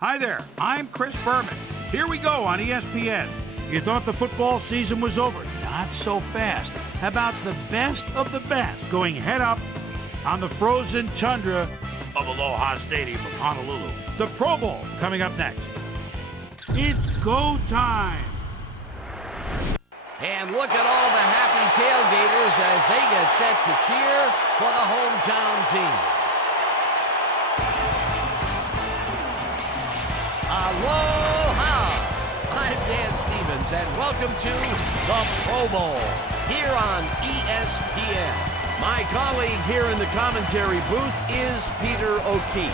Hi there, I'm Chris Berman. Here we go on ESPN. You thought the football season was over? Not so fast. How about the best of the best going head up on the frozen tundra of Aloha Stadium of Honolulu? The Pro Bowl coming up next. It's go time. And look at all the happy tailgaters as they get set to cheer for the hometown team. Aloha! I'm Dan Stevens, and welcome to the Pro Bowl here on ESPN. My colleague here in the commentary booth is Peter O'Keefe.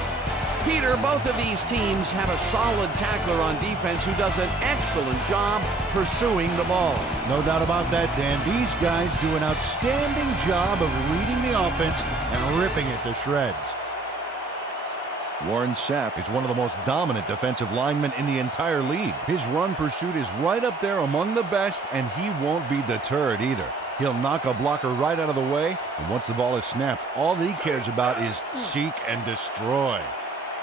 Peter, both of these teams have a solid tackler on defense who does an excellent job pursuing the ball. No doubt about that, Dan. These guys do an outstanding job of reading the offense and ripping it to shreds. Warren Sapp is one of the most dominant defensive linemen in the entire league. His run pursuit is right up there among the best, and he won't be deterred either. He'll knock a blocker right out of the way, and once the ball is snapped, all that he cares about is seek and destroy.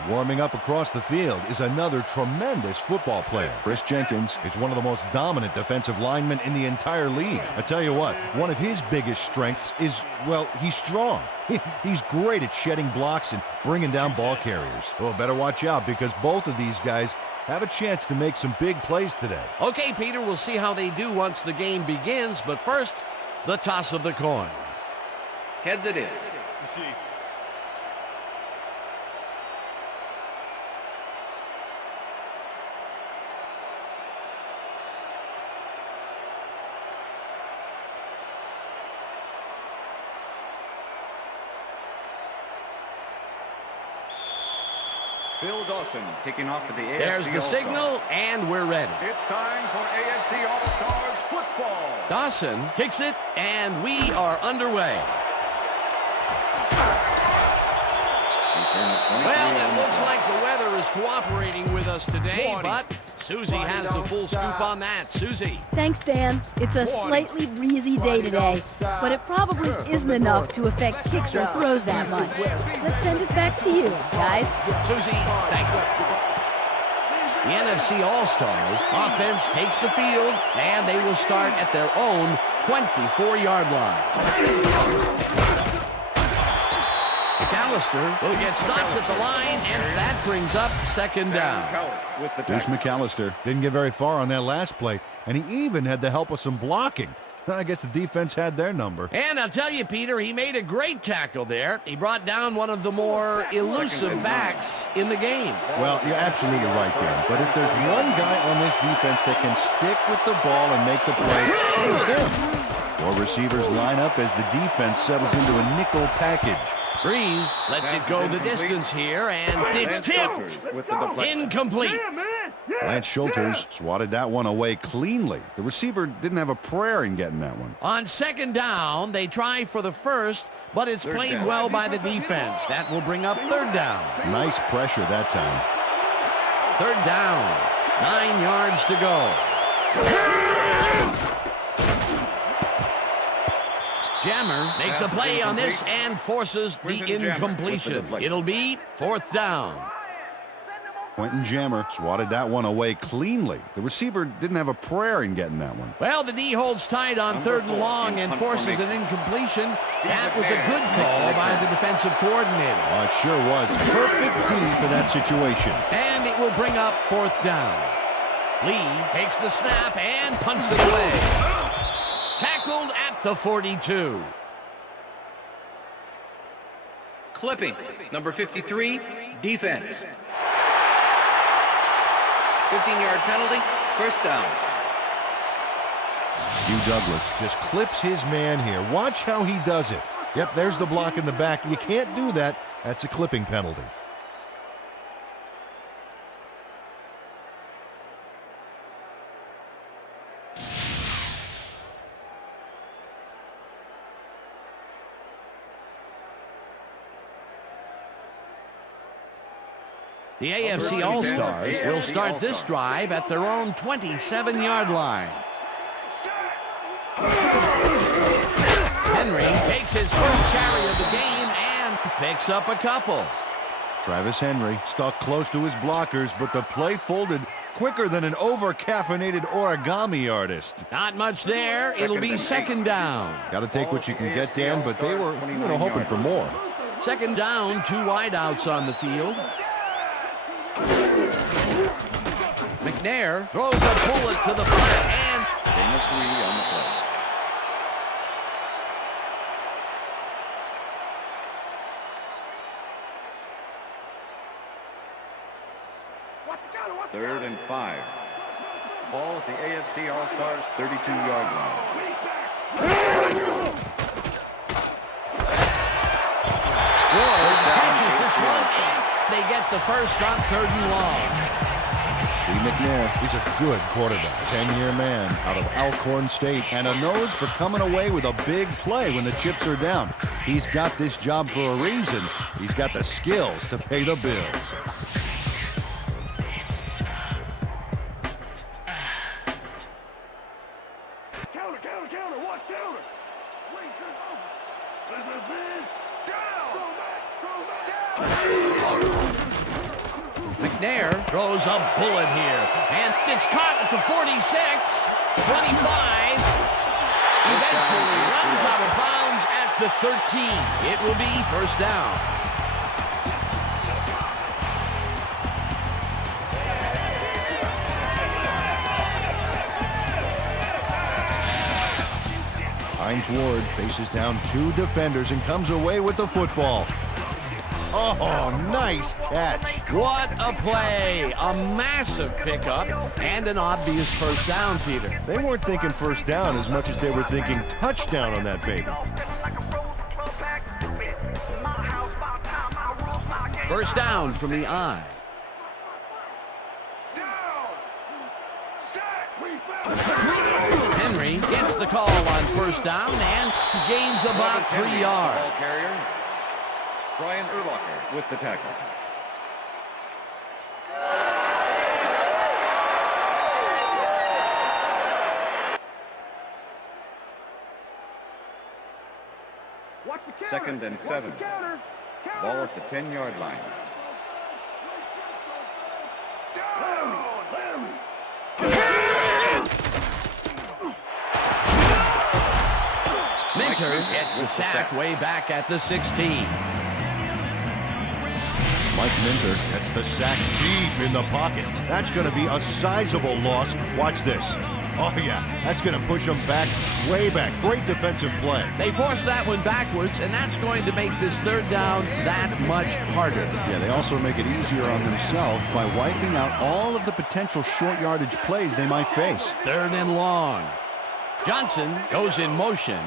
Warming up across the field is another tremendous football player. Chris Jenkins is one of the most dominant defensive linemen in the entire league. I tell you what, one of his biggest strengths is, well, he's strong. He's great at shedding blocks and bringing down ball carriers. Oh, better watch out because both of these guys have a chance to make some big plays today. Okay, Peter, we'll see how they do once the game begins, but first, the toss of the coin. Heads it is. Phil Dawson kicking off for the AFC There's the All-Stars. signal, and we're ready. It's time for AFC All-Stars football. Dawson kicks it, and we are underway. Well, it looks like the weather is cooperating with us today, but Susie has the full scoop on that. Susie. Thanks, Dan. It's a slightly breezy day today, but it probably isn't enough to affect kicks or throws that much. Let's send it back to you, guys. Susie, thank you. The NFC All-Stars offense takes the field, and they will start at their own 24-yard line. McAllister will get stopped at the line, and that brings up second down. Bruce McAllister didn't get very far on that last play, and he even had the help of some blocking. I guess the defense had their number. And I'll tell you, Peter, he made a great tackle there. He brought down one of the more elusive backs in the game. Well, you're absolutely right there. But if there's one guy on this defense that can stick with the ball and make the play, it's him. Four receivers line up as the defense settles into a nickel package. Breeze lets it go the distance here, and it's tipped. Incomplete. Lance Schulters swatted that one away cleanly. The receiver didn't have a prayer in getting that one. On second down, they try for the first, but it's played well by the defense. That will bring up third down. Nice pressure that time. Third down, 9 yards to go. Jammer makes a play on this and forces the incompletion. It'll be fourth down. Quentin Jammer swatted that one away cleanly. The receiver didn't have a prayer in getting that one. Well, the D holds tight on third and long and forces an incompletion. That was a good call by the defensive coordinator. Oh, it sure was. Perfect D for that situation. And it will bring up fourth down. Lee takes the snap and punts it away. Tackled at the 42. Clipping, number 53, defense. 15-yard penalty, first down. Hugh Douglas just clips his man here. Watch how he does it. Yep, there's the block in the back. You can't do that. That's a clipping penalty. The AFC All-Stars will start this drive at their own 27-yard line. Henry takes his first carry of the game and picks up a couple. Travis Henry stuck close to his blockers, but the play folded quicker than an over-caffeinated origami artist. Not much there. It'll be second down. Got to take what you can get, Dan, but they were, hoping for more. Second down, 2 wideouts on the field. McNair throws a bullet to the flat, and Gain of 3 on the play. Third and 5. Ball at the AFC All-Stars 32-yard line. Ward catches this one, and they get the first on 3rd and long. Steve McNair, he's a good quarterback. 10-year man out of Alcorn State, and a nose for coming away with a big play when the chips are down. He's got this job for a reason. He's got the skills to pay the bills. McNair throws a bullet here, and it's caught at the 46, 25. Eventually runs out of bounds at the 13. It will be first down. Hines Ward faces down 2 defenders and comes away with the football. Oh, nice catch. What a play. A massive pickup and an obvious first down, Peter. They weren't thinking first down as much as they were thinking touchdown on that baby. First down from the I. Henry gets the call on first down and gains about 3 yards. Brian Urlacher with the tackle. Second and 7. Ball at the 10-yard line. Minter gets the sack way back at the 16. Mike Minter gets the sack deep in the pocket. That's going to be a sizable loss. Watch this. Oh, yeah, that's going to push them back, way back. Great defensive play. They forced that one backwards, and that's going to make this third down that much harder. Yeah, they also make it easier on themselves by wiping out all of the potential short yardage plays they might face. Third and long. Johnson goes in motion.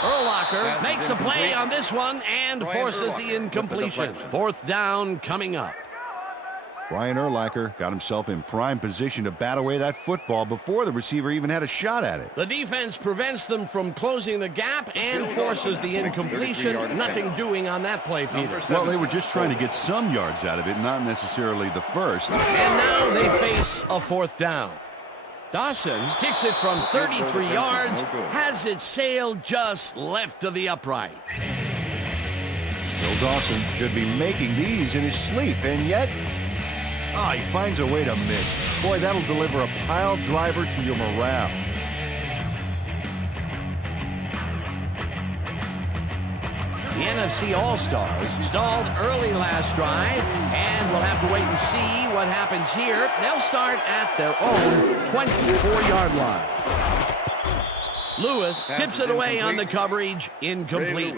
Urlacher makes a play on this one and forces the incompletion. Fourth down coming up. Brian Urlacher got himself in prime position to bat away that football before the receiver even had a shot at it. The defense prevents them from closing the gap and forces the incompletion. Nothing doing on that play, Peter. Well, they were just trying to get some yards out of it, not necessarily the first. And now they face a fourth down. Dawson kicks it from 33 yards, has it sailed just left of the upright. Bill Dawson should be making these in his sleep, and yet, he finds a way to miss. Boy, that'll deliver a pile driver to your morale. The NFC All-Stars stalled early last drive, and we'll have to wait and see what happens here. They'll start at their own 24-yard line. Lewis tips it away on the coverage, incomplete.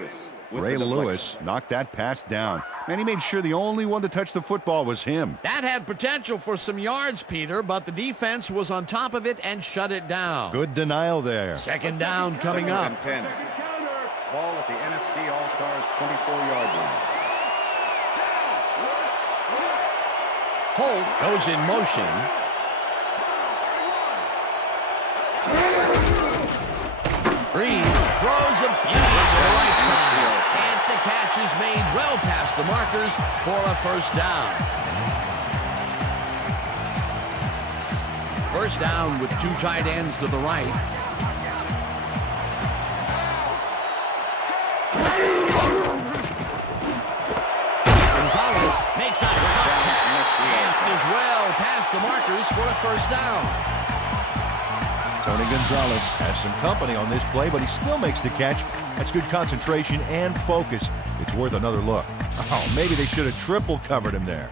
Ray Lewis knocked that pass down, and he made sure the only one to touch the football was him. That had potential for some yards, Peter, but the defense was on top of it and shut it down. Good denial there. Second down coming up. 10. Ball at the NFC All-Stars 24-yard line. Holt goes in motion. Breeze throws a beauty to the right side. And the catch is made well past the markers for a first down. First down with 2 tight ends to the right. past the markers for a first down. Tony Gonzalez has some company on this play, but he still makes the catch. That's good concentration and focus. It's worth another look. Oh, maybe they should have triple covered him there.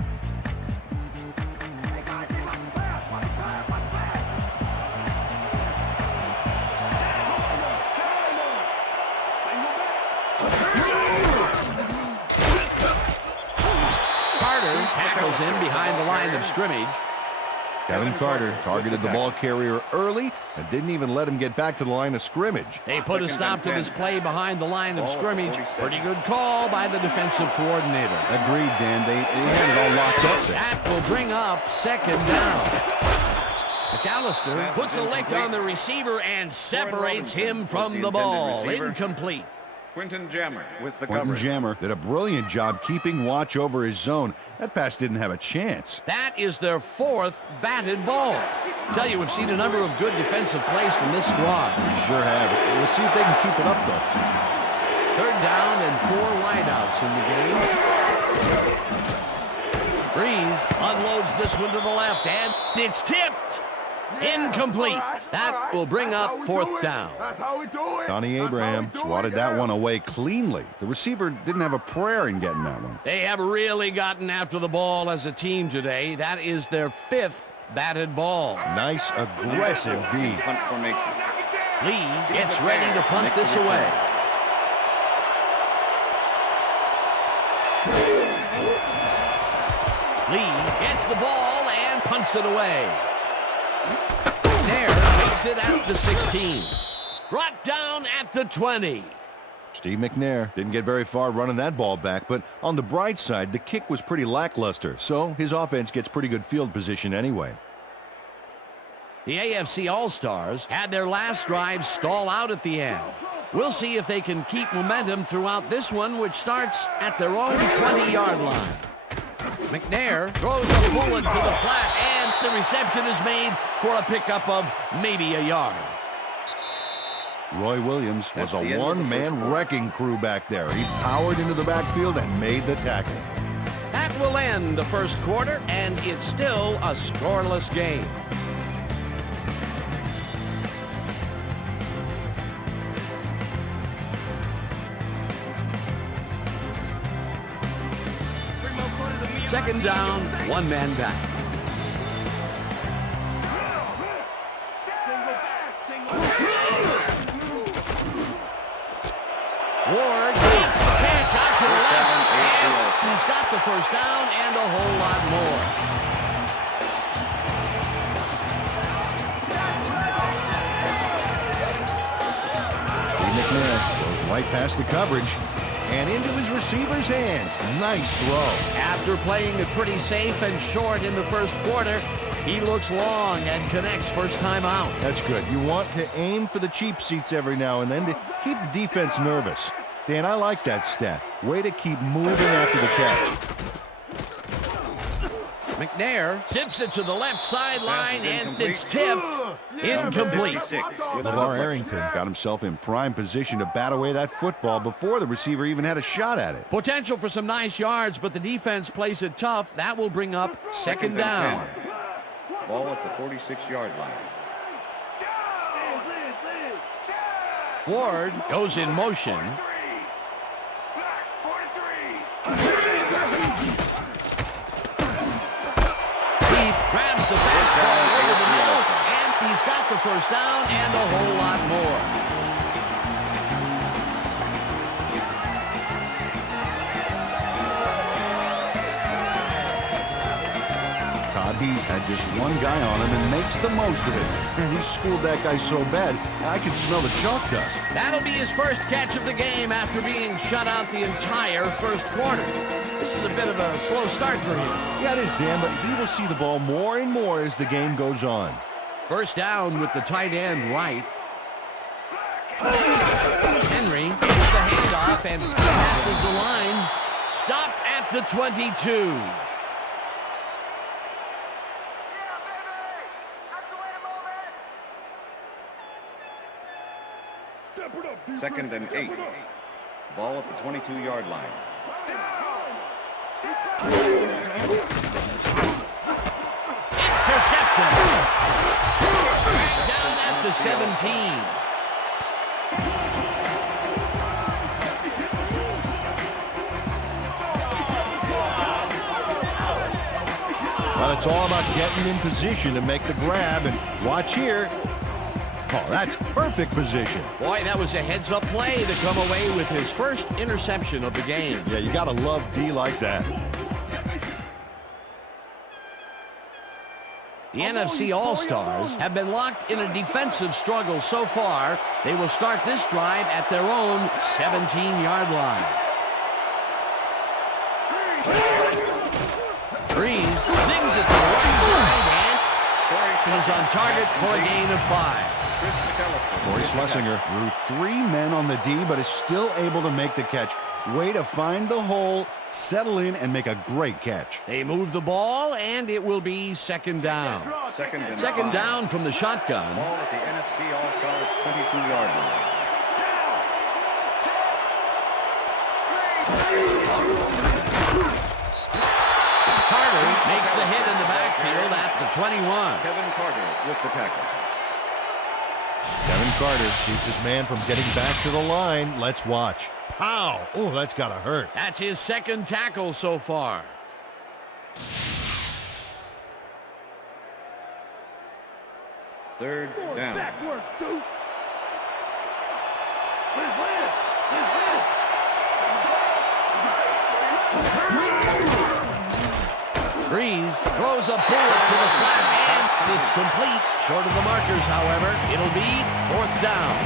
Tackles in behind the line of scrimmage. Kevin Carter targeted the ball carrier early and didn't even let him get back to the line of scrimmage. They put a stop to this play behind the line of scrimmage. Pretty good call by the defensive coordinator. Agreed, Dan. They had it all locked up there. That will bring up second down. McAllister puts a lick on the receiver and separates him from the ball. Incomplete. Quentin Jammer with the Quentin coverage. Jammer did a brilliant job keeping watch over his zone. That pass didn't have a chance. That is their fourth batted ball. Tell you, we've seen a number of good defensive plays from this squad. We sure have. We'll see if they can keep it up, though. Third down and 4 wideouts in the game. Breeze unloads this one to the left, and it's tipped. Incomplete. That will bring up fourth down. Donnie Abraham swatted that one away cleanly. The receiver didn't have a prayer in getting that one. They have really gotten after the ball as a team today. That is their fifth batted ball. Nice, aggressive D. Punt formation. Lee gets ready to punt this away. Lee gets the ball and punts it away. McNair makes it at the 16. Brought down at the 20. Steve McNair didn't get very far running that ball back, but on the bright side, the kick was pretty lackluster, so his offense gets pretty good field position anyway. The AFC All-Stars had their last drive stall out at the end. We'll see if they can keep momentum throughout this one, which starts at their own 20-yard line. McNair throws a bullet to the flat, and the reception is made for a pickup of maybe a yard. Roy Williams was That's the a end of the one-man first quarter. wrecking crew back there. He powered into the backfield and made the tackle. That will end the first quarter, and it's still a scoreless game. Second down, one man back. Ward takes the pitch out to the left, and he's got the first down and a whole lot more. Steve McNair goes right past the coverage and into his receiver's hands. Nice throw. After playing it pretty safe and short in the first quarter, he looks long and connects first time out. That's good. You want to aim for the cheap seats every now and then to keep the defense nervous. Dan, I like that stat. Way to keep moving after the catch. McNair zips it to the left sideline, and it's tipped. Incomplete. LeVar Arrington got himself in prime position to bat away that football before the receiver even had a shot at it. Potential for some nice yards, but the defense plays it tough. That will bring up second down. Ball at the 46-yard line. Ward goes in motion. He grabs the fastball over the middle, and he's got the first down and a whole lot more. Todd Heath had just one guy on him and makes the most of it. And he schooled that guy so bad, I could smell the chalk dust. That'll be his first catch of the game after being shut out the entire first quarter. This is a bit of a slow start for him. Yeah, it is, Dan, but he will see the ball more and more as the game goes on. First down with the tight end right. Henry gets the handoff and passes the line. Stopped at the 22. Second and 8. Ball at the 22-yard line. It intercepted. Down at the 17. Well, it's all about getting in position to make the grab, and watch here. Oh, that's perfect position. Boy, that was a heads-up play to come away with his first interception of the game. Yeah, you gotta love D like that. The NFC All-Stars have been locked in a defensive struggle so far. They will start this drive at their own 17-yard line. Breeze zings it to the right side, and he's on target for a gain of 5. Corey Schlesinger drew 3 men on the D, but is still able to make the catch. Way to find the hole, settle in, and make a great catch. They move the ball, and it will be second down. Second down from the shotgun. Ball at the NFC All-Stars 22-yard line. Carter makes the hit in the backfield at the 21. Kevin Carter with the tackle. Kevin Carter keeps his man from getting back to the line. Let's watch. Pow! Oh, that's gotta hurt. That's his second tackle so far. Third down. Breeze throws a bullet to the flat, and it's complete. Short of the markers, however. It'll be fourth down.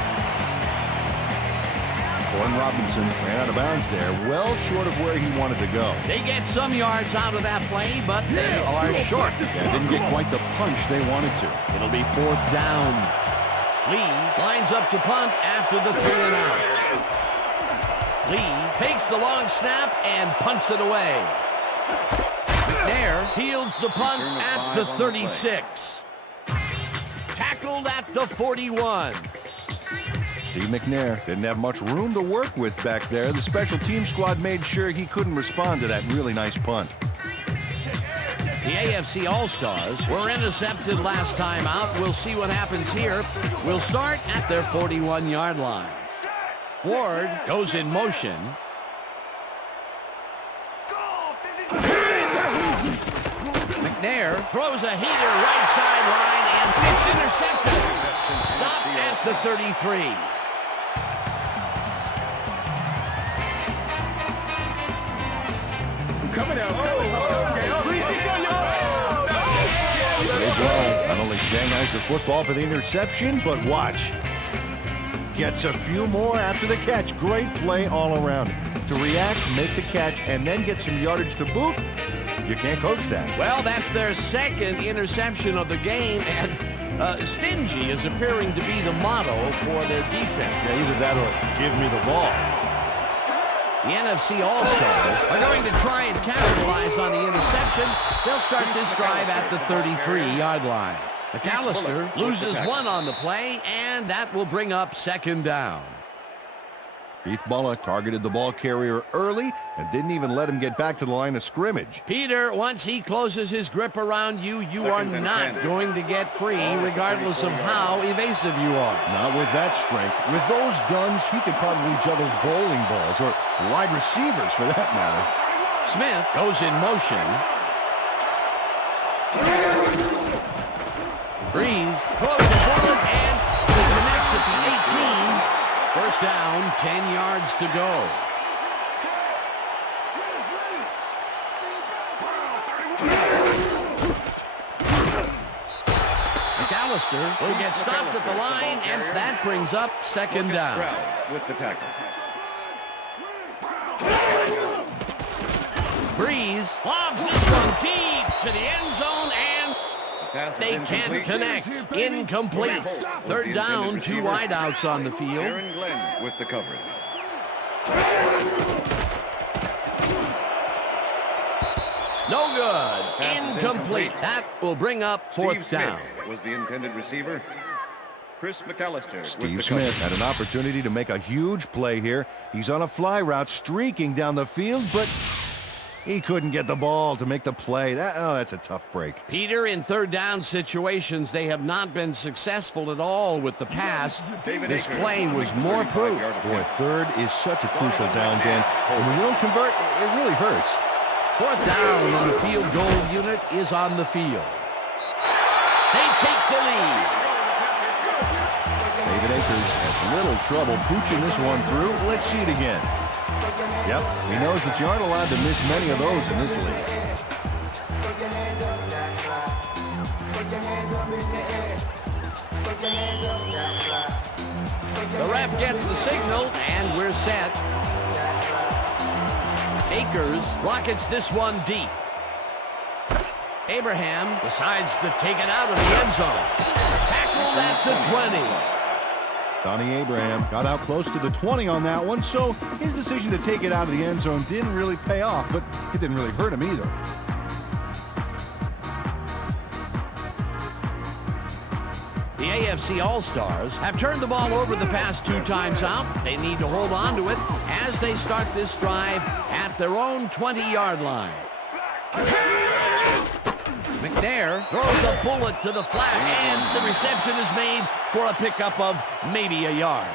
Gordon Robinson ran out of bounds there, well short of where he wanted to go. They get some yards out of that play, but they are short. Yeah, didn't get quite the punch they wanted to. It'll be fourth down. Lee lines up to punt after the 3-and-out. Lee takes the long snap and punts it away. McNair fields the punt at the 36. Tackled at the 41. Steve McNair didn't have much room to work with back there. The special team squad made sure he couldn't respond to that really nice punt. The AFC All-Stars were intercepted last time out. We'll see what happens here. We'll start at their 41-yard line. Ward goes in motion. McNair throws a heater right sideline, and it's intercepted. Stopped at the 33. Coming out. Not only Shanghai's the football for the interception, but watch. Gets a few more after the catch. Great play all around. To react, make the catch, and then get some yardage to boot. You can't coach that. Well, that's their second interception of the game, and stingy is appearing to be the motto for their defense. Yeah, either that or give me the ball. The NFC All-Stars are going to try and capitalize on the interception. They'll start this drive at the 33-yard line. McAllister loses one on the play, and that will bring up second down. Keith Mulla targeted the ball carrier early and didn't even let him get back to the line of scrimmage. Peter, once he closes his grip around you, you are not going to get free regardless of how evasive you are. Not with that strength. With those guns, he could probably juggle bowling balls or wide receivers for that matter. Smith goes in motion. Breeze throws a bullet and he connects at the 18. First down, 10 yards to go. McAllister will get stopped at the line, and that brings up second down. With the tackle. Breeze lobs this one deep to the end zone, and they can't connect. Incomplete. Third down, 2 wideouts on the field. Aaron Glenn with the coverage. No good. Incomplete. That will bring up fourth down. Smith was the intended receiver. Chris McAllister. Steve Smith had an opportunity to make a huge play here. He's on a fly route, streaking down the field, but He couldn't get the ball to make the play. That's a tough break. Peter, in third down situations, they have not been successful at all with the pass. This play was more proof. Boy, third is such a crucial down, Dan. And when you don't convert, it really hurts. Fourth down, and the field goal unit is on the field. They take the lead. David Akers has little trouble pooching this one through. Let's see it again. Yep, he knows that you aren't allowed to miss many of those in this league. The ref gets the signal, and we're set. Akers rockets this one deep. Abraham decides to take it out of the end zone. Tackled at the 20. Donnie Abraham got out close to the 20 on that one, so his decision to take it out of the end zone didn't really pay off, but it didn't really hurt him either. The AFC All-Stars have turned the ball over the past 2 times out. They need to hold on to it as they start this drive at their own 20-yard line. McNair throws a bullet to the flat, and the reception is made for a pickup of maybe a yard.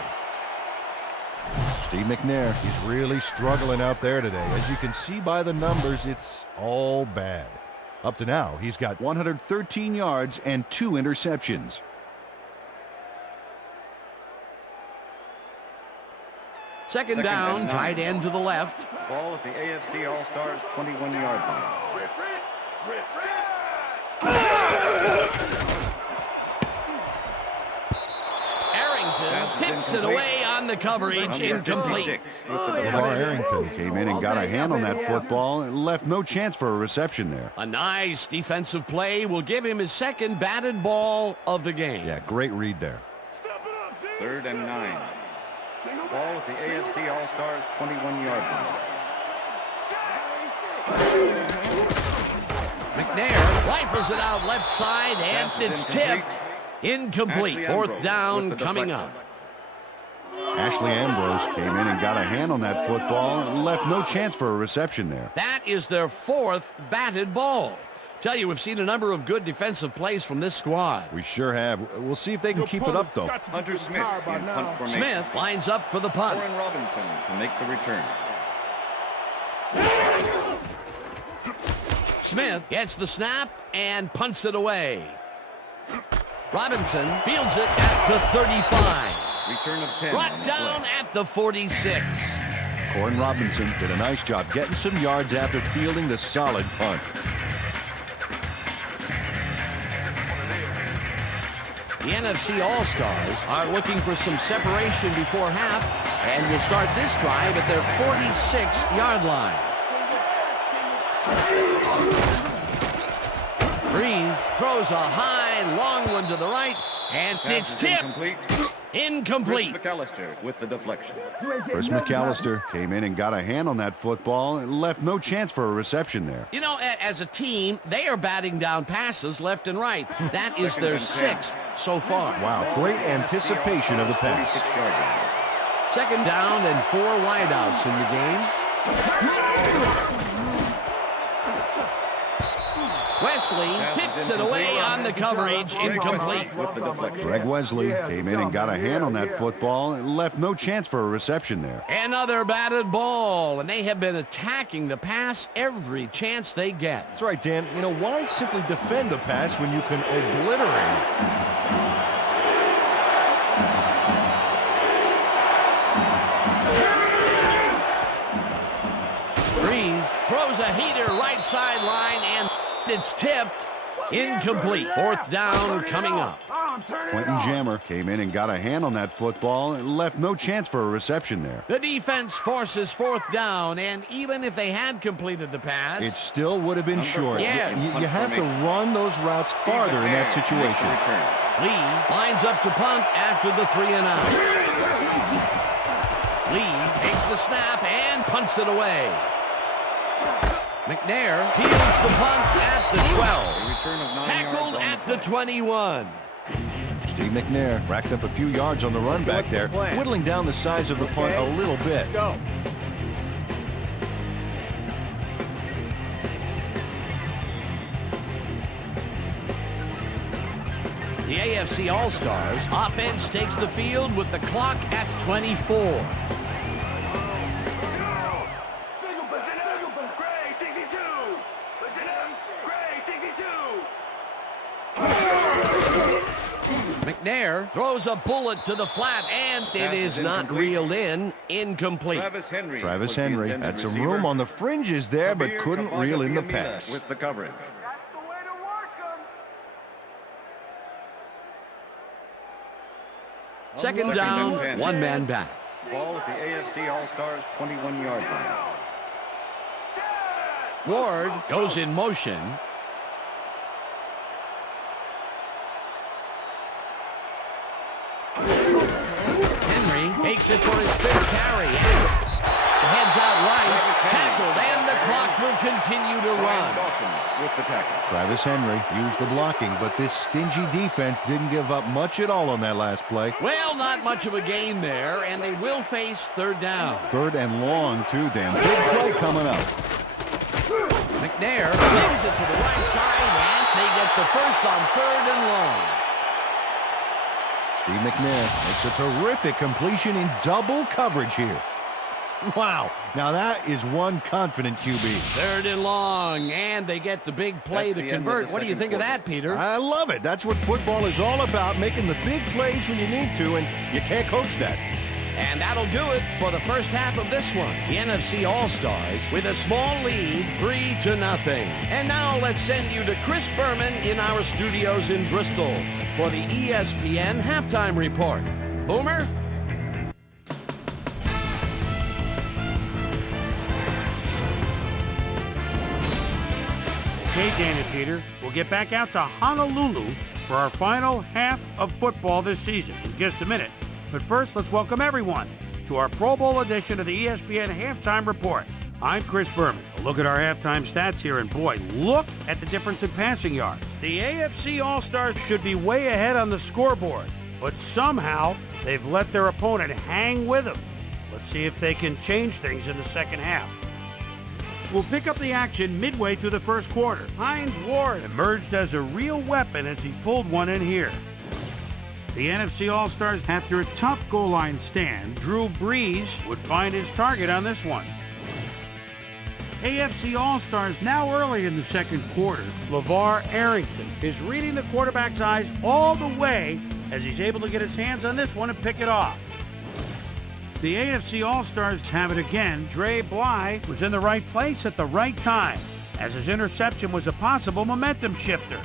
Steve McNair, he's really struggling out there today. As you can see by the numbers, it's all bad. Up to now, he's got 113 yards and 2 interceptions. Second down, tight end to the left. Ball at the AFC All-Stars 21-yard line. Arrington tips it away on the coverage, incomplete. LeVar Arrington came in and got a hand on that football and left no chance for a reception there. A nice defensive play will give him his second batted ball of the game. Yeah, great read there. 3rd and 9. Ball at the AFC All-Stars 21-yard line. McNair rifles it out left side, and it's tipped. Incomplete. 4th down coming up. Ashley Ambrose came in and got a hand on that football and left no chance for a reception there. That is their 4th batted ball. Tell you, we've seen a number of good defensive plays from this squad. We sure have. We'll see if they can keep it up, though. Hunter Smith in punt formation. Smith lines up for the punt. Warren Robinson to make the return. Smith gets the snap and punts it away. Robinson fields it at the 35. Return of 10. Brought down at the 46. Warren Robinson did a nice job getting some yards after fielding the solid punt. The NFC All-Stars are looking for some separation before half and will start this drive at their 46-yard line. Breeze throws a high, long one to the right, and it's tipped. Incomplete. Chris McAllister with the deflection. Chris McAllister came in and got a hand on that football and left no chance for a reception there. You know, as a team, they are batting down passes left and right. That is their 6th so far. Wow, great anticipation of the pass. 2nd down and 4 wideouts in the game. Wesley tips it away on the coverage, incomplete. Greg Wesley came in and got a hand on that football and left no chance for a reception there. Another batted ball, and they have been attacking the pass every chance they get. That's right, Dan. You know, why simply defend the pass when you can obliterate it? Breeze throws a heater right sideline, and it's tipped. Incomplete. 4th down coming up. Quentin Jammer came in and got a hand on that football and left no chance for a reception there. The defense forces 4th down, and even if they had completed the pass, it still would have been short. Yes. You have to run those routes farther in that situation. Lee lines up to punt after the 3 and out. Lee takes the snap and punts it away. McNair fields the punt at the 12. Tackled at the 21. Steve McNair racked up a few yards on the run back there, whittling down the size of the punt a little bit. AFC All-Stars offense takes the field with the clock at 24. McNair throws a bullet to the flat, and it is not reeled in. Incomplete. Travis Henry had some room on the fringes there, but couldn't reel in the pass. With the coverage. Second down, one man back. Ball at the AFC All-Stars 21-yard line. Ward goes in motion. Henry takes it for his fifth carry and heads out right, tackled, and the clock will continue to run. With the tackle. Travis Henry used the blocking, but this stingy defense didn't give up much at all on that last play. Well, not much of a gain there, and they will face third down. Third and long, too, Dan. Big play coming up. McNair gives it to the right side, and they get the first on third and long. Steve McNair makes a terrific completion in double coverage here. Wow, now that is one confident QB. Third and long, and they get the big play to convert. What do you think of that, Peter? I love it. That's what football is all about, making the big plays when you need to, and you can't coach that. And that'll do it for the first half of this one. The NFC All-Stars with a small lead, 3-0. And now let's send you to Chris Berman in our studios in Bristol for the ESPN Halftime Report. Boomer? Okay, Dan and Peter, we'll get back out to Honolulu for our final half of football this season in just a minute. But first, let's welcome everyone to our Pro Bowl edition of the ESPN Halftime Report. I'm Chris Berman. A look at our halftime stats here, and boy, look at the difference in passing yards. The AFC All-Stars should be way ahead on the scoreboard, but somehow they've let their opponent hang with them. Let's see if they can change things in the second half. We'll pick up the action midway through the first quarter. Hines Ward emerged as a real weapon as he pulled one in here. The NFC All-Stars, after a tough goal line stand, Drew Brees would find his target on this one. AFC All-Stars now early in the second quarter. LeVar Arrington is reading the quarterback's eyes all the way as he's able to get his hands on this one and pick it off. The AFC All-Stars have it again. Dre Bly was in the right place at the right time, as his interception was a possible momentum shifter.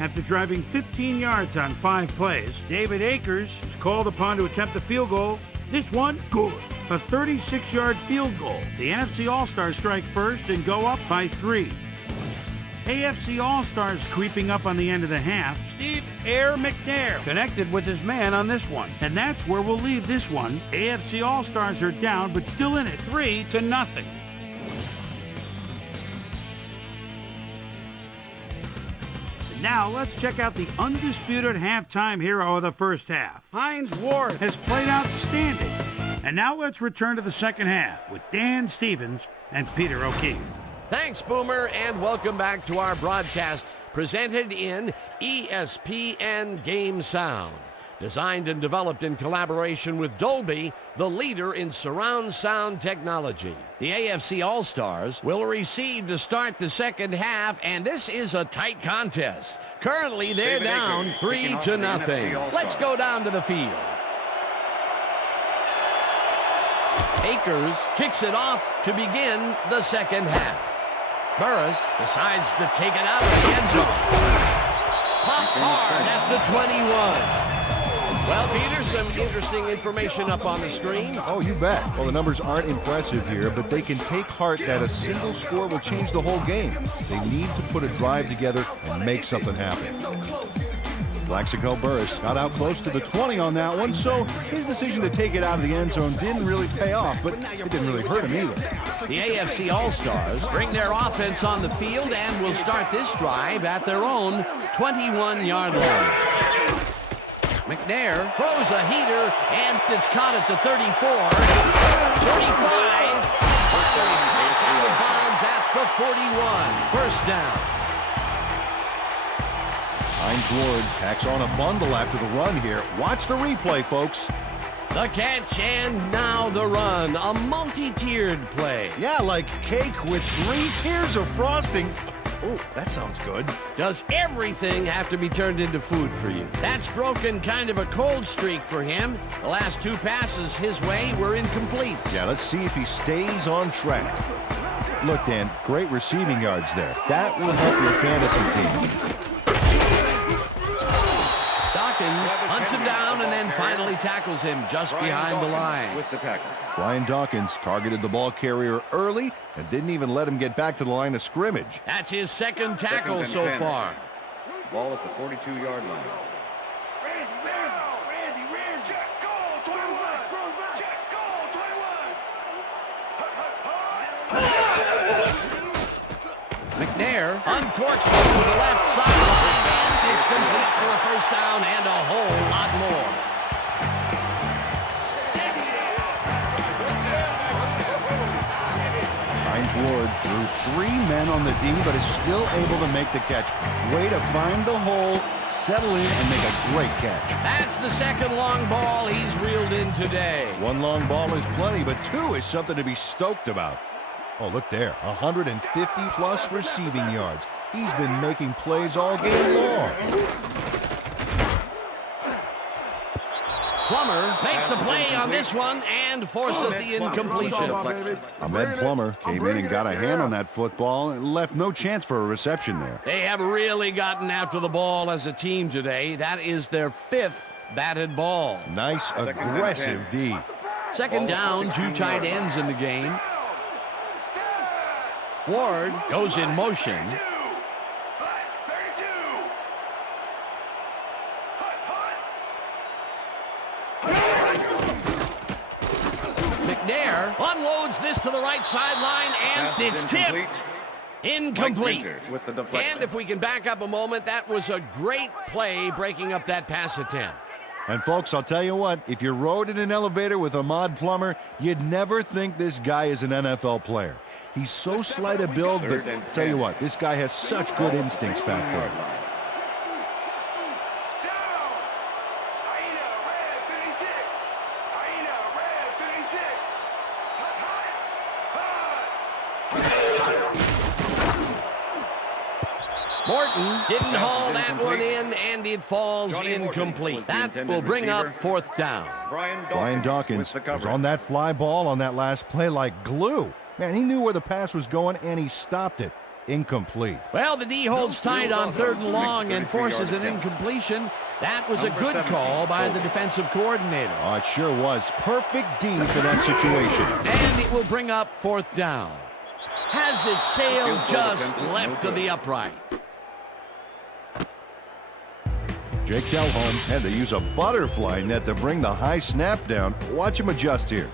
After driving 15 yards on 5 plays, David Akers is called upon to attempt the field goal. This one, good. A 36-yard field goal. The NFC All-Stars strike first and go up by 3. AFC All-Stars creeping up on the end of the half. Steve Air McNair connected with his man on this one. And that's where we'll leave this one. AFC All-Stars are down, but still in it, 3-0. Now let's check out the undisputed halftime hero of the first half. Hines Ward has played outstanding. And now let's return to the second half with Dan Stevens and Peter O'Keefe. Thanks, Boomer, and welcome back to our broadcast presented in ESPN Game Sound. Designed and developed in collaboration with Dolby, the leader in surround sound technology. The AFC All-Stars will receive to start the second half, and this is a tight contest. Currently, they're down 3-0. Let's go down to the field. Akers kicks it off to begin the second half. Burris decides to take it out of the end zone. Popped hard at the 21. Well, Peter, some interesting information up on the screen. Oh, you bet. Well, the numbers aren't impressive here, but they can take heart that a single score will change the whole game. They need to put a drive together and make something happen. Plaxico Burris got out close to the 20 on that one, so his decision to take it out of the end zone didn't really pay off, but it didn't really hurt him either. The AFC All-Stars bring their offense on the field and will start this drive at their own 21-yard line. McNair throws a heater, and it's caught at the 34, 35, finally popped out of bounds at the 41. First down. Hines Ward packs on a bundle after the run here. Watch the replay, folks. The catch and now the run. A multi-tiered play. Yeah, like cake with 3 tiers of frosting. Oh, that sounds good. Does everything have to be turned into food for you? That's broken kind of a cold streak for him. The last 2 passes his way were incomplete. Yeah, let's see if he stays on track. Look, Dan, great receiving yards there. That will help your fantasy team. Dawkins hunts him down and then finally tackles him just behind the line. With the tackle. Brian Dawkins targeted the ball carrier early and didn't even let him get back to the line of scrimmage. That's his second tackle and so 10. far. Ball at the 42-yard line. McNair uncorks it to the left sideline and it's complete for a first down and a whole lot more. Hines Ward threw 3 men on the D, but is still able to make the catch. Way to find the hole, settle in, and make a great catch. That's the second long ball he's reeled in today. 1 long ball is plenty, but 2 is something to be stoked about. Oh, look there, 150-plus receiving yards. He's been making plays all game long. Plummer makes a play on this one and forces the incompletion. Ahmed Plummer came in and got a hand on that football and left no chance for a reception there. They have really gotten after the ball as a team today. That is their 5th batted ball. Nice, aggressive D. Second down, 2 tight ends in the game. Ward goes in motion. McNair unloads this to the right sideline and it's tipped. Incomplete. With the deflection. And if we can back up a moment, that was a great play breaking up that pass attempt. And folks, I'll tell you what, if you rode in an elevator with Ahmad Plummer, you'd never think this guy is an NFL player. He's so slight a build, but tell you what, this guy has such good instincts back there. Morton didn't haul that one in, and it falls incomplete. That will bring up 4th down. Brian Dawkins was on that fly ball on that last play like glue. Man, he knew where the pass was going, and he stopped it. Incomplete. Well, the D holds tight on 3rd and long and forces an incompletion. That was a good call by the defensive coordinator. Oh, it sure was. Perfect D for that situation. And it will bring up 4th down. Has it sailed just left to the upright. Jake Calhoun had to use a butterfly net to bring the high snap down. Watch him adjust here.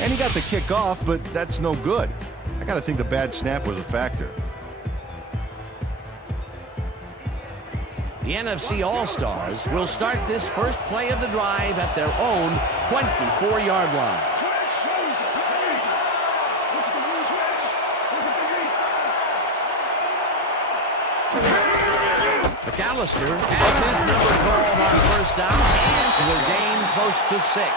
And he got the kick off, but that's no good. I got to think the bad snap was a factor. The NFC All-Stars will start this first play of the drive at their own 24-yard line. McAllister has his number called on 1st down and will gain close to 6.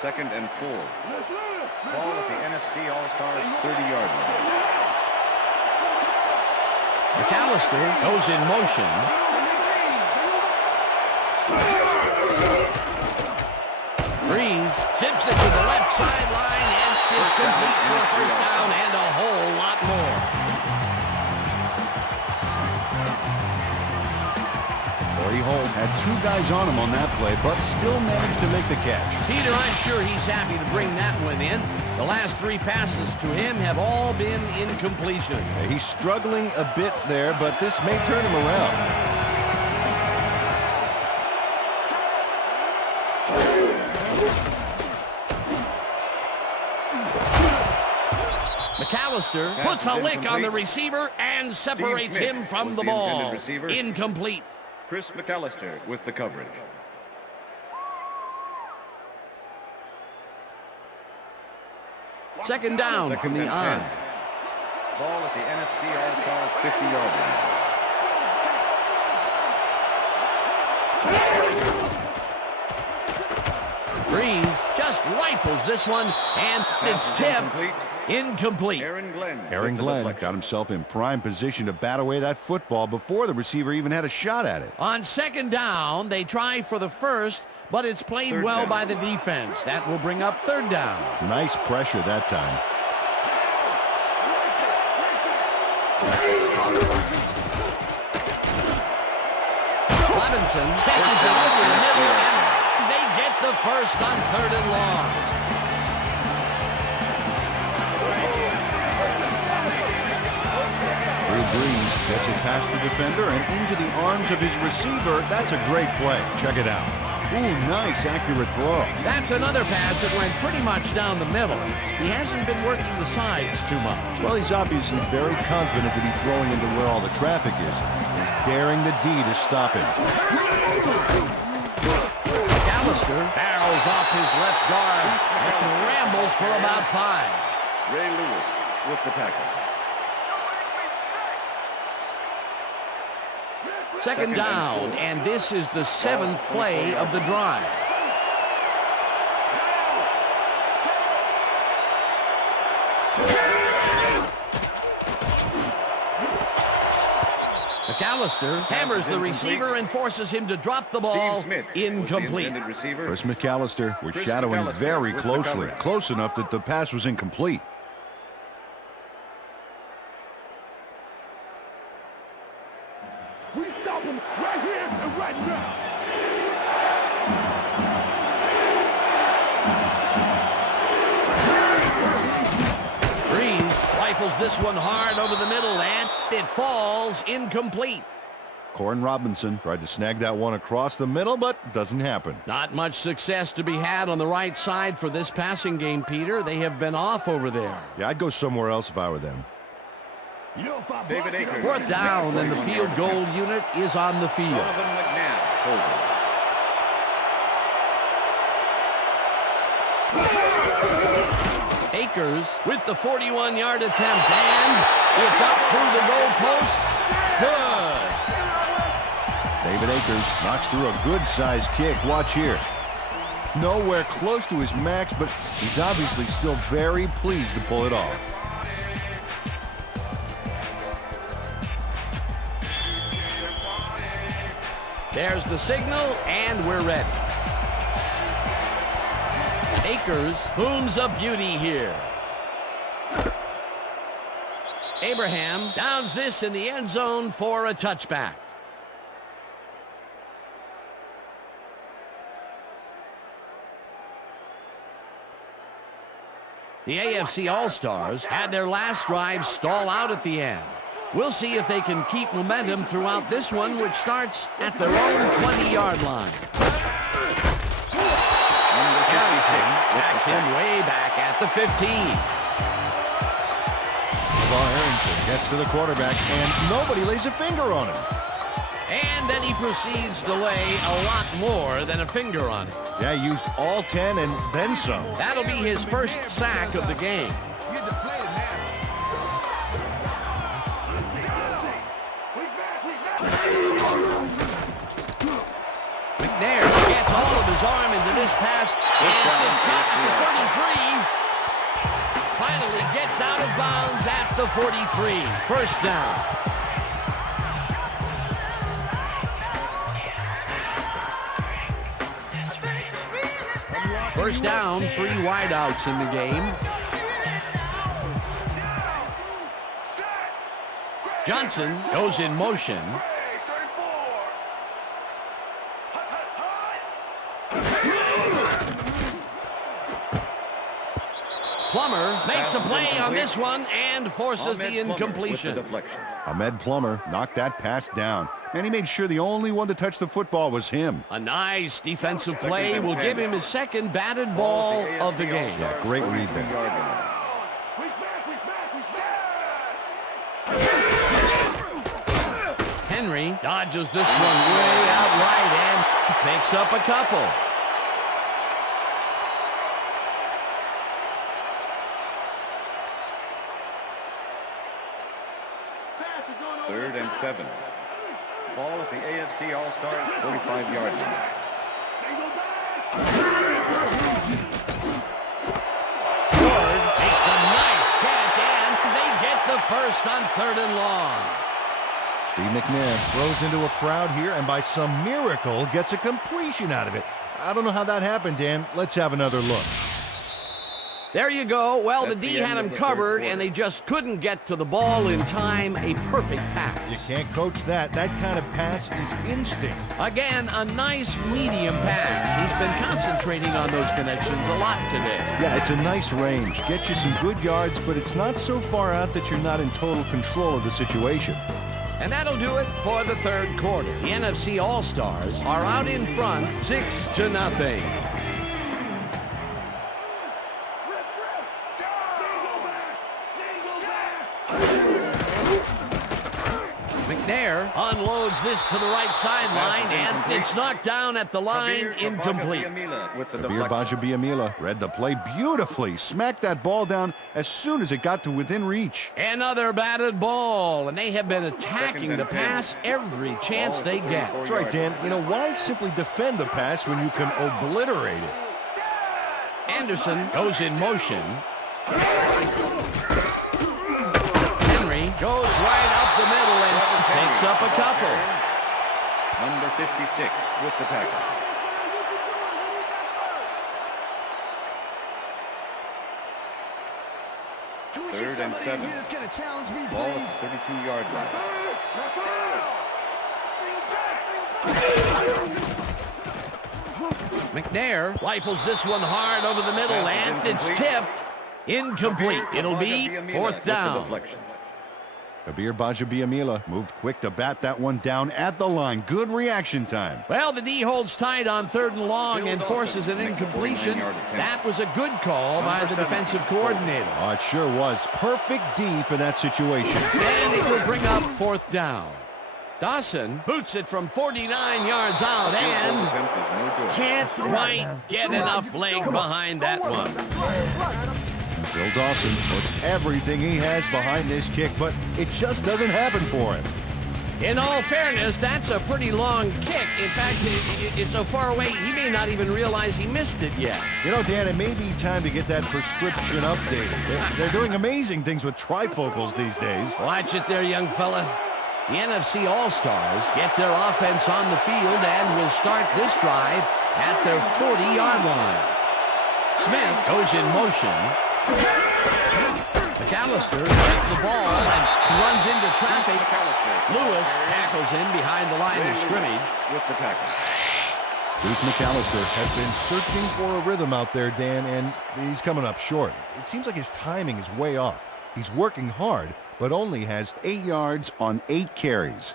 Second and 4. Ball at the NFC All-Stars 30-yard line. McAllister goes in motion. Breeze zips it to the left sideline and it's complete for a first down and a whole lot more. Holt had 2 guys on him on that play, but still managed to make the catch. Peter, I'm sure he's happy to bring that one in. The last 3 passes to him have all been incompletion. He's struggling a bit there, but this may turn him around. McAllister puts a lick on the receiver and separates him from the ball. Incomplete. Chris McAllister with the coverage. Second down Second from the and on. 10. Ball at the NFC All-Stars 50-yard line. Breeze just rifles this one, and it's tipped. Incomplete. Aaron Glenn got himself in prime position to bat away that football before the receiver even had a shot at it. On second down, they try for the first, but it's played Third well down. by the defense. That will bring up third down. Nice pressure that time. Robinson catches it over the middle, and they get the first on third and long. Breeze gets it past the defender and into the arms of his receiver. That's a great play. Check it out. Ooh, nice, accurate throw. That's another pass that went pretty much down the middle. He hasn't been working the sides too much. Well, he's obviously very confident that he's throwing into where all the traffic is. He's daring the D to stop him. McAllister barrels off his left guard and rambles for about 5. Ray Lewis with the tackle. Second down, and this is the 7th play of the drive. McAllister hammers the receiver and forces him to drop the ball. Incomplete. Chris McAllister was shadowing very closely, close enough that the pass was incomplete. We stop him right here and right now. Breeze rifles this one hard over the middle, and it falls incomplete. Corin Robinson tried to snag that one across the middle, but doesn't happen. Not much success to be had on the right side for this passing game, Peter. They have been off over there. Yeah, I'd go somewhere else if I were them. David Akers. Fourth down, and the field goal unit is on the field. Donovan McNabb holding. Akers with the 41-yard attempt, and it's up through the goalpost. Good. David Akers knocks through a good-sized kick. Watch here. Nowhere close to his max, but he's obviously still very pleased to pull it off. There's the signal, and we're ready. Akers booms a beauty here. Abraham downs this in the end zone for a touchback. The AFC All-Stars had their last drive stall out at the end. We'll see if they can keep momentum throughout this one, which starts at their own 20-yard line. Harrington sacks him way back at the 15. Harrington gets to the quarterback, and nobody lays a finger on him. And then he proceeds to lay a lot more than a finger on it. Yeah, he used all 10 and then some. That'll be his first sack of the game. McNair gets all of his arm into this pass, and it's caught at the 33. Finally gets out of bounds at the 43. First down. First down, 3 wideouts in the game. Johnson goes in motion. Plummer makes a play on this one and forces the incompletion. Ahmed Plummer knocked that pass down, and he made sure the only one to touch the football was him. A nice defensive play will give him his second batted ball of the game. Yeah, great read there. Henry dodges this one way out right and picks up a couple. 3rd and 7. Ball at the AFC All-Stars 45-yard line. Ford makes a nice catch, and they get the first on 3rd and long. Steve McNair throws into a crowd here and by some miracle gets a completion out of it. I don't know how that happened, Dan. Let's have another look. There you go. Well, That's the D the end had of him the covered, third and they just couldn't get to the ball in time. A perfect pass. You can't coach that. That kind of pass is instinct. Again, a nice medium pass. He's been concentrating on those connections a lot today. Yeah, it's a nice range. Gets you some good yards, but it's not so far out that you're not in total control of the situation. And that'll do it for the 3rd quarter. The NFC All-Stars are out in front 6-0. McNair unloads this to the right sideline, and it's knocked down at the line, incomplete. With the Kabir deflection. Bajabiamila read the play beautifully. Smacked that ball down as soon as it got to within reach. Another batted ball, and they have been attacking the pass every chance they get. That's right, Dan. You know, why simply defend the pass when you can obliterate it? Anderson goes in motion. Henry goes right up the middle and picks up a couple. Number 56 with the tackle. Third and 7. Ball at the 32-yard line. McNair rifles this one hard over the middle, and it's tipped. Incomplete. It'll be 4th down. Kabir Bajabiamila moved quick to bat that one down at the line. Good reaction time. Well, the D holds tight on 3rd and long and forces an incompletion. That was a good call by the defensive coordinator. Oh, it sure was. Perfect D for that situation. And it will bring up 4th down. Dawson boots it from 49 yards out and can't quite get enough leg behind that one. Bill Dawson puts everything he has behind this kick, but it just doesn't happen for him. In all fairness, that's a pretty long kick. In fact, it's so far away, he may not even realize he missed it yet. You know, Dan, it may be time to get that prescription updated. They're doing amazing things with trifocals these days. Watch it there, young fella. The NFC All-Stars get their offense on the field and will start this drive at their 40-yard line. Smith goes in motion. McAllister gets the ball and runs into traffic. Lewis tackles him behind the line of scrimmage. With the tackle. Bruce McAllister has been searching for a rhythm out there, Dan, and he's coming up short. It seems like his timing is way off. He's working hard, but only has 8 yards on 8 carries.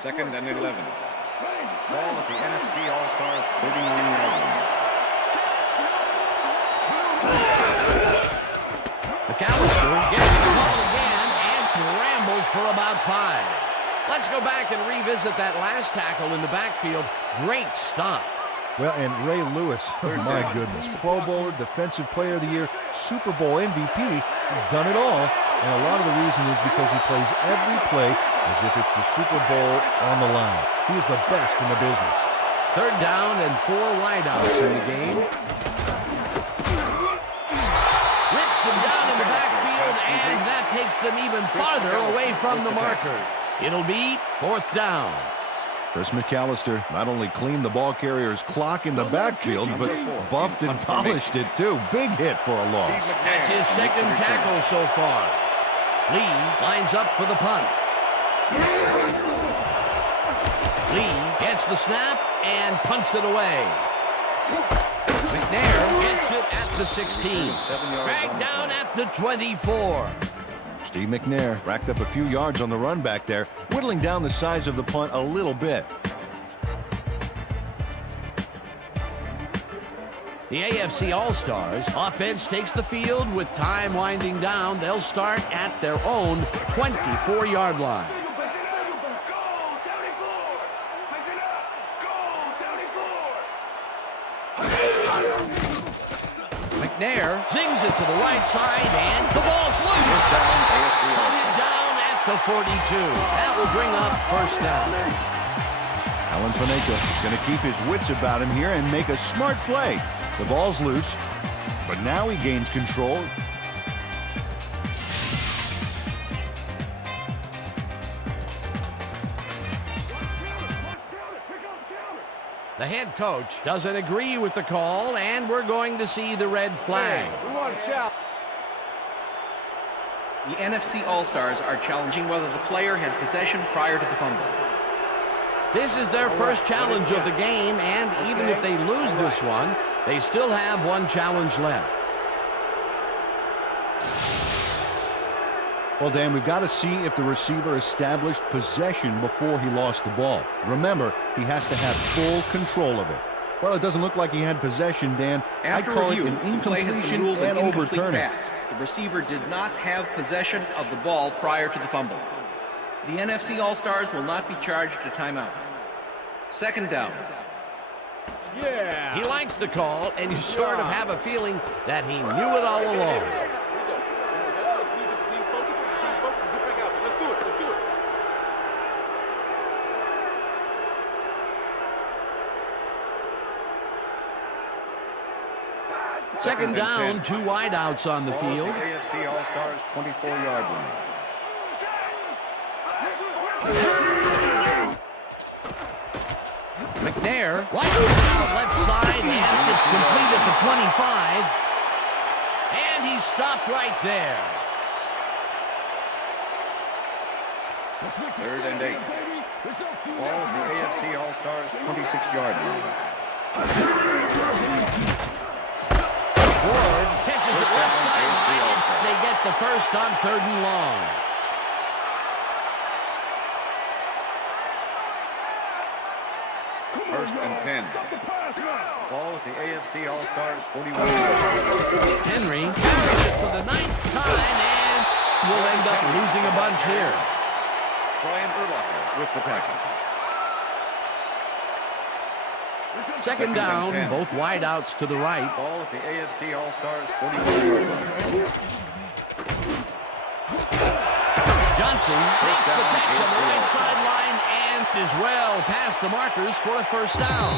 Second and 11. Ball at the NFC All-Stars 39-yard line. McAllister gets the ball again and rambles for about 5. Let's go back and revisit that last tackle in the backfield. Great stop. Well, and Ray Lewis, oh my goodness, Pro Bowler, Defensive Player of the Year, Super Bowl MVP, he's done it all. And a lot of the reason is because he plays every play as if it's the Super Bowl on the line. He is the best in the business. 3rd down and 4 wideouts in the game. Rips him down in the backfield, and that takes them even farther away from the markers. It'll be 4th down. Chris McAllister not only cleaned the ball carrier's clock in the backfield, but buffed and polished it too. Big hit for a loss. That's his 2nd tackle so far. Lee lines up for the punt. Lee gets the snap and punts it away. McNair gets it at the 16. Dragged down at the 24. Steve McNair racked up a few yards on the run back there, whittling down the size of the punt a little bit. The AFC All-Stars offense takes the field with time winding down. They'll start at their own 24-yard line. McNair zings it to the right side, and the ball's loose. First down, AFC Hunted down at the 42. That will bring up first down. Alan Faneca is going to keep his wits about him here and make a smart play. The ball's loose, but now he gains control. The head coach doesn't agree with the call, and we're going to see the red flag. The NFC All-Stars are challenging whether the player had possession prior to the fumble. This is their first challenge of the game, and even if they lose this one, they still have one challenge left. Well, Dan, we've got to see if the receiver established possession before he lost the ball. Remember, he has to have full control of it. Well, it doesn't look like he had possession, Dan. I'd call it an incompletion and overturning. The receiver did not have possession of the ball prior to the fumble. The NFC All-Stars will not be charged a timeout. Second down. He likes the call, and you sort of have a feeling that he knew it all along. Second down, 2 wideouts on the field. AFC All-Stars 24-yard line. McNair, wide out left side, and it's complete at the 25. And he stopped right there. Third and 8. Ball at the AFC All-Stars 26-yard line. Ward catches it left sideline, and they get the first on 3rd and long. First and 10. Ball at the AFC All-Stars 41. Henry carries it for the 9th time, and will end up losing a bunch here. Brian Urlacher with the tackle. Second down, both wideouts to the right. Ball at the AFC All-Stars 41-yard line. Johnson makes the catch on the right sideline and is well past the markers for a first down.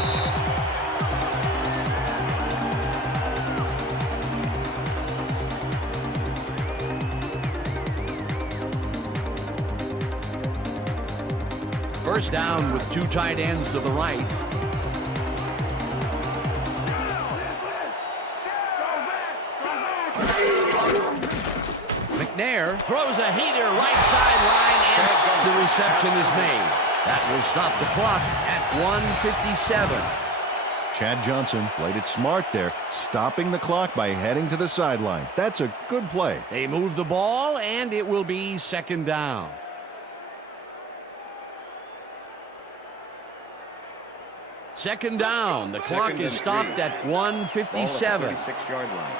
First down with 2 tight ends to the right. McNair throws a heater right sideline, and the reception is made. That will stop the clock at 1:57. Chad Johnson played it smart there, stopping the clock by heading to the sideline. That's a good play. They move the ball, and it will be second down. Second down. The clock is stopped at 1:57. 36-yard line.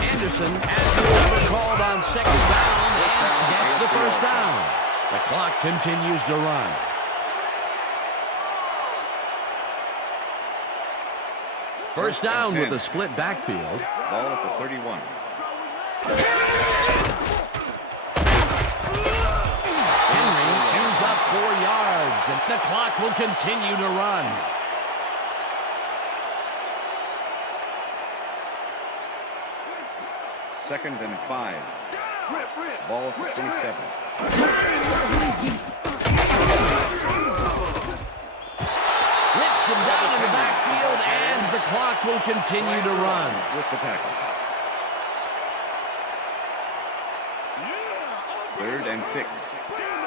Anderson has the number called on second down and gets the first down. The clock continues to run. First down with a split backfield. Ball at the 31. Henry chews up 4 yards, and the clock will continue to run. Second and 5. Ball at the 27. Rips him down in the backfield, and the clock will continue to run. With the tackle. Third and 6.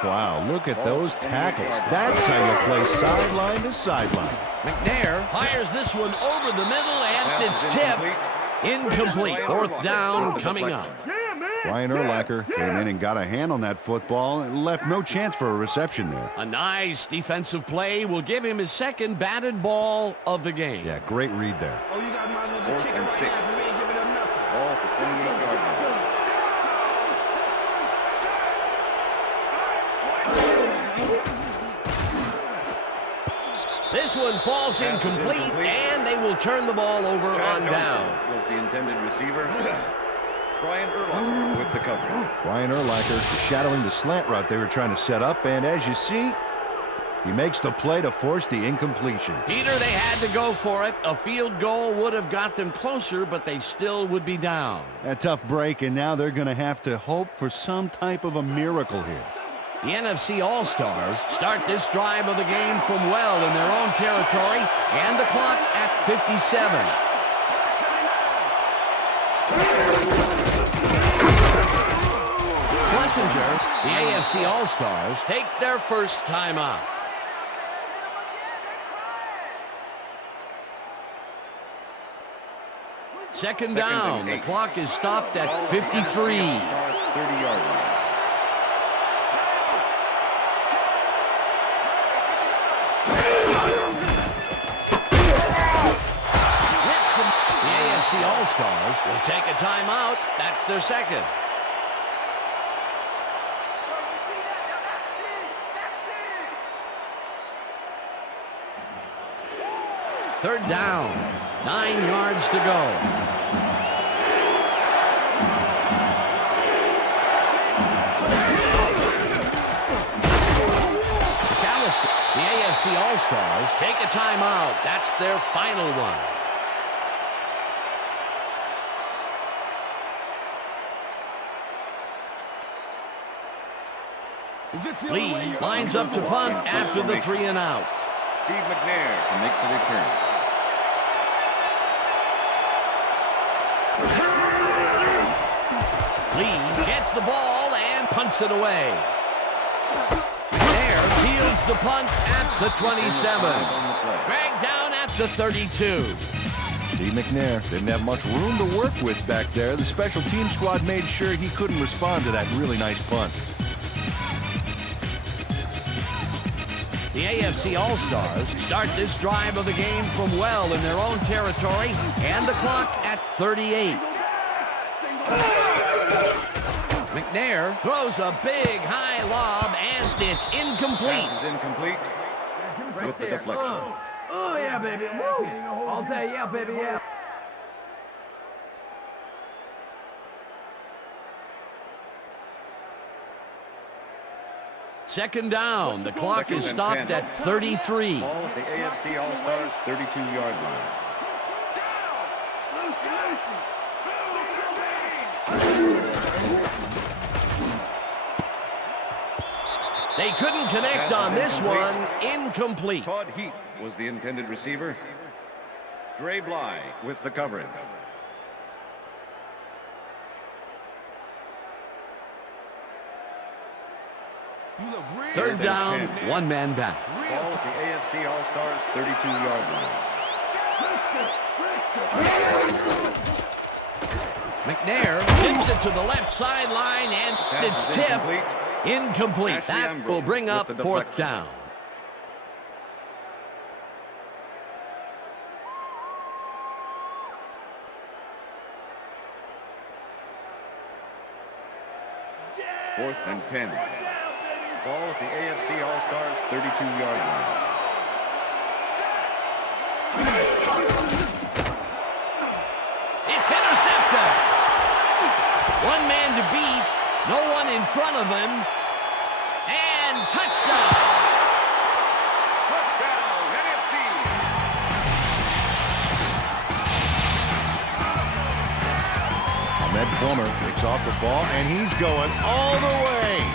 Wow, look at those tackles. That's how you play sideline to sideline. McNair fires this one over the middle, and it's tipped. Incomplete. Fourth down coming up. Brian Urlacher came in and got a hand on that football and left no chance for a reception there. A nice defensive play will give him his second batted ball of the game. Yeah, great read there. Oh, you guys might as well Fourth just kick it and right 6. now. We ain't giving them nothing. Ball at the 28-yard line. This This one falls incomplete, and they will turn the ball over on down. Was the intended receiver. Brian Urlacher with the coverage. Brian Urlacher shadowing the slant route they were trying to set up, and as you see, he makes the play to force the incompletion. Peter, they had to go for it. A field goal would have got them closer, but they still would be down. A tough break, and now they're going to have to hope for some type of a miracle here. The NFC All-Stars start this drive of the game from well in their own territory, and the clock at 57. Schlesinger, the AFC All-Stars, take their first timeout. Second down. The clock is stopped at 53. 30-yard line. The AFC All-Stars will take a timeout. That's their second. Third down. 9 yards to go. The AFC All-Stars take a timeout. That's their final one. Lee lines up to punt after the 3 and out. Steve McNair to make the return. Lee gets the ball and punts it away. There fields the punt at the 27. Dragged down at the 32. Steve McNair didn't have much room to work with back there. The special team squad made sure he couldn't respond to that really nice punt. The AFC All-Stars start this drive of the game from well in their own territory, and the clock at 38. McNair throws a big high lob, and it's incomplete. Pass is incomplete with the deflection. Oh, yeah, baby. Woo! All day, yeah, baby, yeah. Second down. The clock is stopped at 33. Ball at the AFC All-Stars 32-yard line. They couldn't connect on this one. Incomplete. Todd Heap was the intended receiver. Dre Bly with the coverage. Third down, 1 man back. Ball at the AFC All-Stars 32-yard line. McNair tips it to the left sideline, and it's tipped. Incomplete. That will bring up 4th down. Fourth and 10. Ball at the AFC All-Stars 32-yard line. It's intercepted. 1 man to beat. No one in front of him. And touchdown. Touchdown, NFC. Ahmed Plummer picks off the ball, and he's going all the way.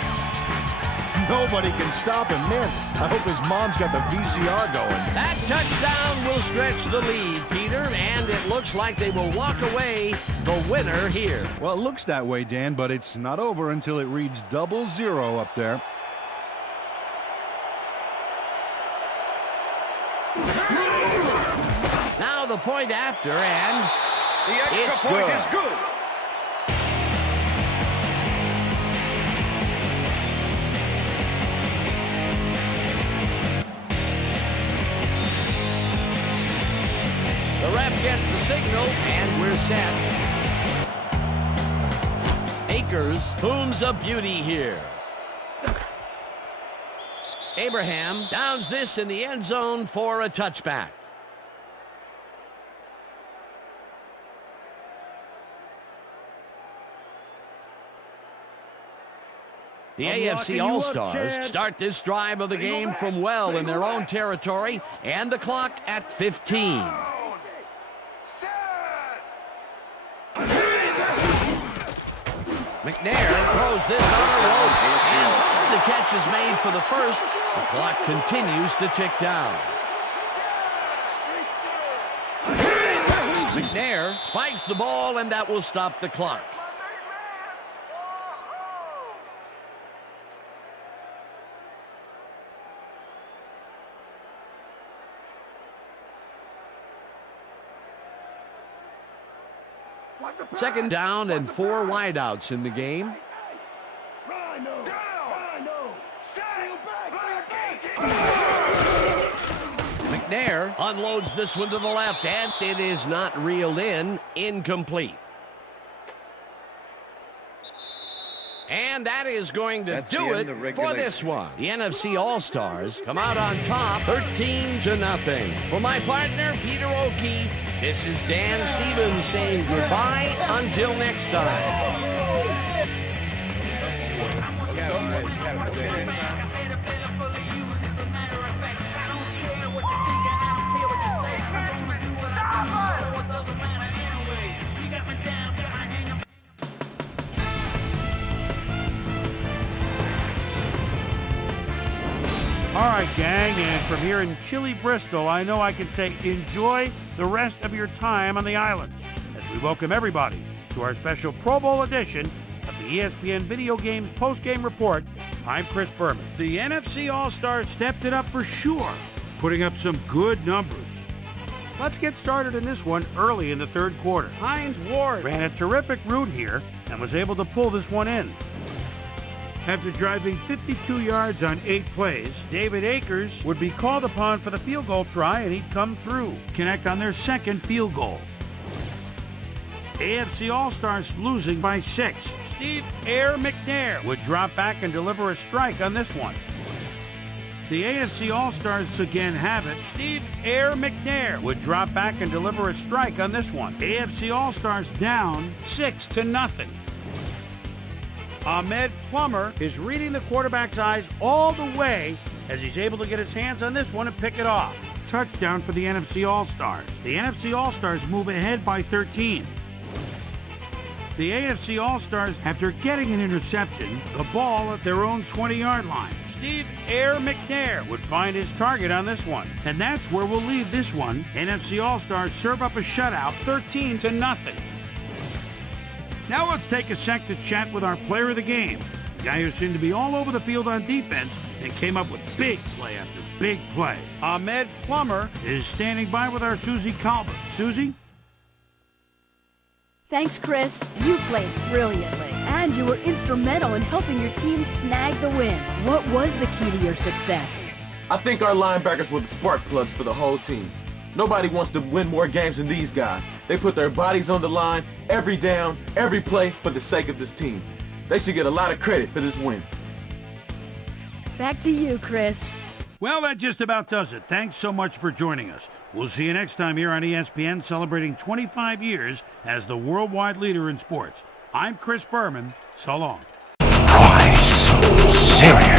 Nobody can stop him. Man, I hope his mom's got the VCR going. That touchdown will stretch the lead, Peter, and it looks like they will walk away the winner here. Well, it looks that way, Dan, but it's not over until it reads 0-0 up there. Now the point after, and The extra it's point good. is good. The ref gets the signal, and we're set. Akers booms a beauty here. Abraham downs this in the end zone for a touchback. The AFC All-Stars start this drive of the game from well in their own territory, and the clock at 15. McNair throws this on a rope, and the catch is made for the first. The clock continues to tick down. McNair spikes the ball, and that will stop the clock. Second down and 4 wideouts in the game. McNair unloads this one to the left, and it is not reeled in. Incomplete. And that is going to do it for this one. The NFC All-Stars come out on top 13-0. For my partner, Peter O'Keefe, this is Dan Stevens saying goodbye until next time. All right, gang, and from here in chilly Bristol, I know I can say enjoy the rest of your time on the island as we welcome everybody to our special Pro Bowl edition of the ESPN Video Games Post-Game Report. I'm Chris Berman. The NFC All-Stars stepped it up for sure, putting up some good numbers. Let's get started in this one early in the third quarter. Hines Ward ran a terrific route here and was able to pull this one in. After driving 52 yards on 8 plays, David Akers would be called upon for the field goal try, and he'd come through, connect on their second field goal. AFC All-Stars losing by 6. Steve Air McNair would drop back and deliver a strike on this one. The AFC All-Stars again have it. Steve Air McNair would drop back and deliver a strike on this one. AFC All-Stars down 6-0. Ahmed Plummer is reading the quarterback's eyes all the way as he's able to get his hands on this one and pick it off. Touchdown for the NFC All-Stars. The NFC All-Stars move ahead by 13. The AFC All-Stars, after getting an interception, the ball at their own 20-yard line. Steve Air McNair would find his target on this one. And that's where we'll leave this one. NFC All-Stars serve up a shutout, 13-0. Now let's take a sec to chat with our player of the game, the guy who seemed to be all over the field on defense and came up with big play after big play. Ahmed Plummer is standing by with our Susie Colbert. Susie? Thanks, Chris. You played brilliantly, and you were instrumental in helping your team snag the win. What was the key to your success? I think our linebackers were the spark plugs for the whole team. Nobody wants to win more games than these guys. They put their bodies on the line every down, every play for the sake of this team. They should get a lot of credit for this win. Back to you, Chris. Well, that just about does it. Thanks so much for joining us. We'll see you next time here on ESPN, celebrating 25 years as the worldwide leader in sports. I'm Chris Berman. So long. Why so serious?